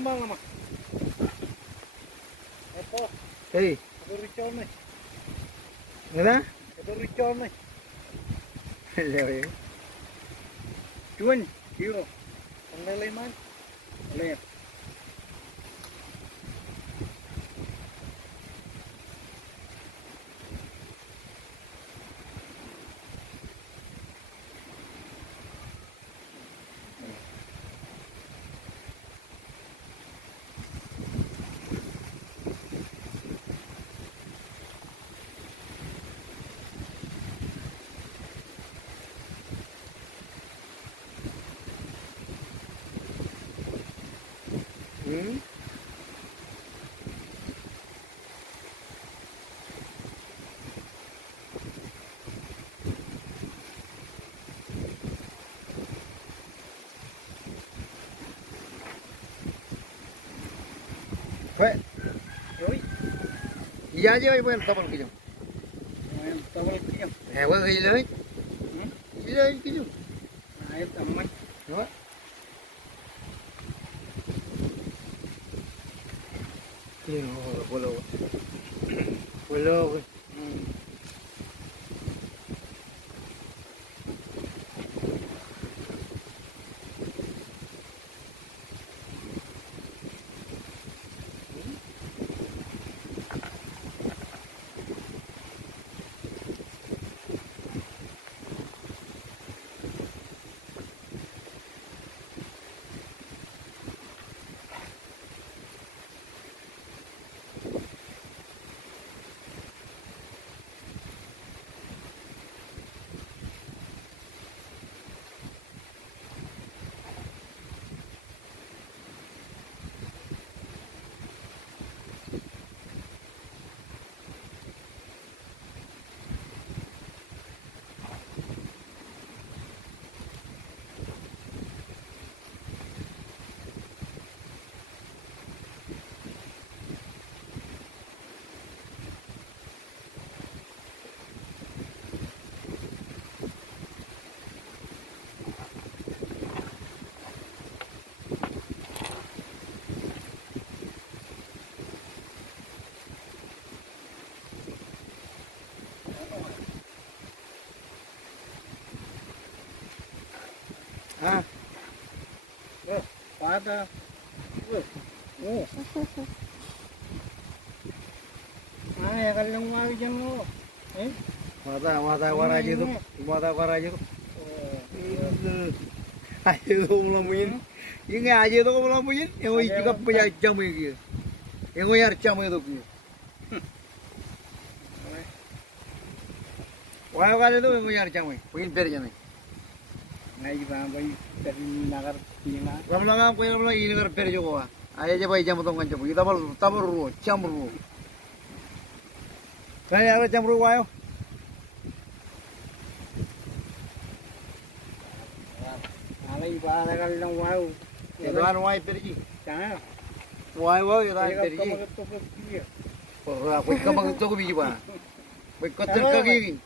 Limang naman. Ito. Hey. Ito Richard na. Ano? Ito Richard na. Hello. Cuan, euro. Ang laliman. Alam. Fue. Hoy. Y ya lleva y voy al tapón que yo. Tawal ko yan. Voy a ir hoy. Y ya que yo. Ayun, taman. ¿No? Pulau. Pulau. Ah, Pada. Oh. Ya kalau mau jam lo. mata warna aja tuh. Mata warna aja tuh. Ayo melamuin. Ini aja tuh kamu melamuin. Yang mau juga punya jam ini. Yang mau nyari jam itu. Wah, kali itu yang mau nyari jam ini. Pengen pergi nih. Ngai bambai dari nagar tina. Lama-lama aku yang lagi negara pergi juga. Ayo aja bayi jam utang jam. Kita tabur ru, jam ru. Kali ada jam ru ayo. Alai pada kalau mau. Itu anu wai pergi. Jangan. Wai itu anu pergi. Kamu ketemu dia. Oh, aku kamu ketemu biji ba. Baik kotor kaki.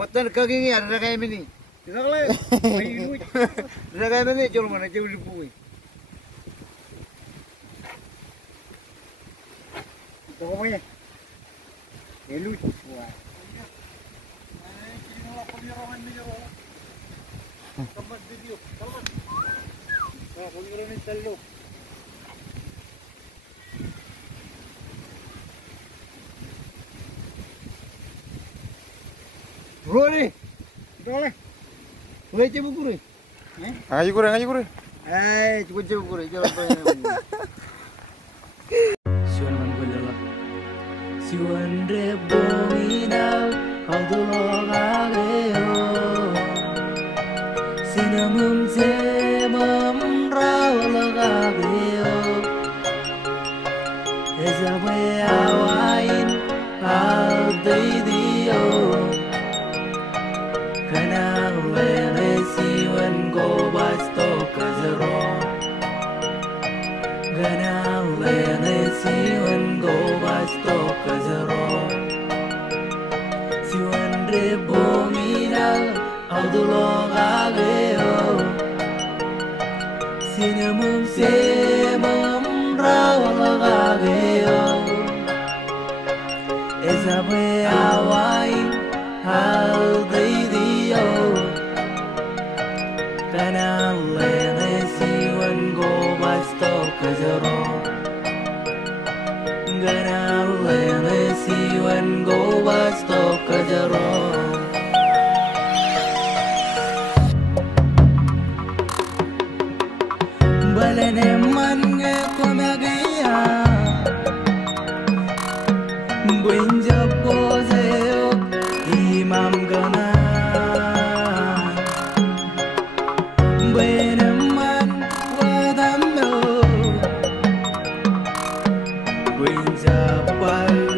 Kotor kaki ini ada kayak ini. Tidak lah. Bayu. Ada kayak ini jual mana jual di bui. Pokoknya. Elu. Wah. Kamu video. Kamu. Nah, pengirang ini telu. Rory, Boleh. boleh coba kure. Ngaji kure. Coba kure, jalan banyak. Siwan man golala Siwan rebo minal Audulo galeo Sinamum semam rawala galeo Ezawe awain Aldeidio Kanang lene siwan go basto kazero Ganang lene siwan go basto kazero Siwan rebo minal audulo galeo Sinamum semam rawala galeo Ezabe awain aldeidio Kanang lene siwan go basto kazero Ganang lene siwan go basto kazero Balene man nge komagaya Buenja poseo imam ganan Beneman wadamno Buenja pal